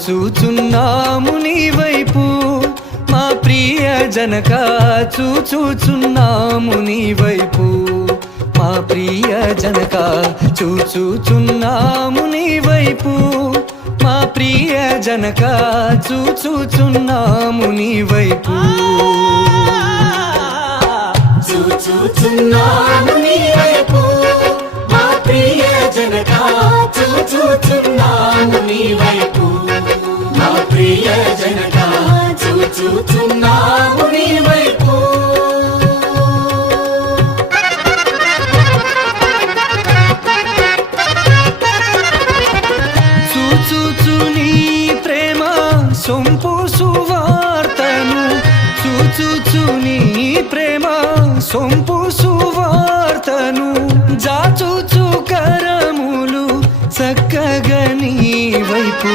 చూచుచున్నాము నీ వైపు మా ప్రియ జనక, చూచుచున్నాము నీ వైపు మా ప్రియ జనక, చూచుచున్నాము నీ వైపు మా ప్రియ జనక, చూచుచున్నాము నీ వైపు చూచుచున్నాము నీ వైపు మా ప్రియ జనక, చూచుచున్నాము నీ వైపు మా ప్రియ జనక, చూచుచున్నాము నీ వైపు. చూచుచు నీ ప్రేమ సొంపు సువార్తను, చూచుచు నీ ప్రేమ సొంపు సువార్తను, జాచుచు కరములు చక్కగా నీ వైపు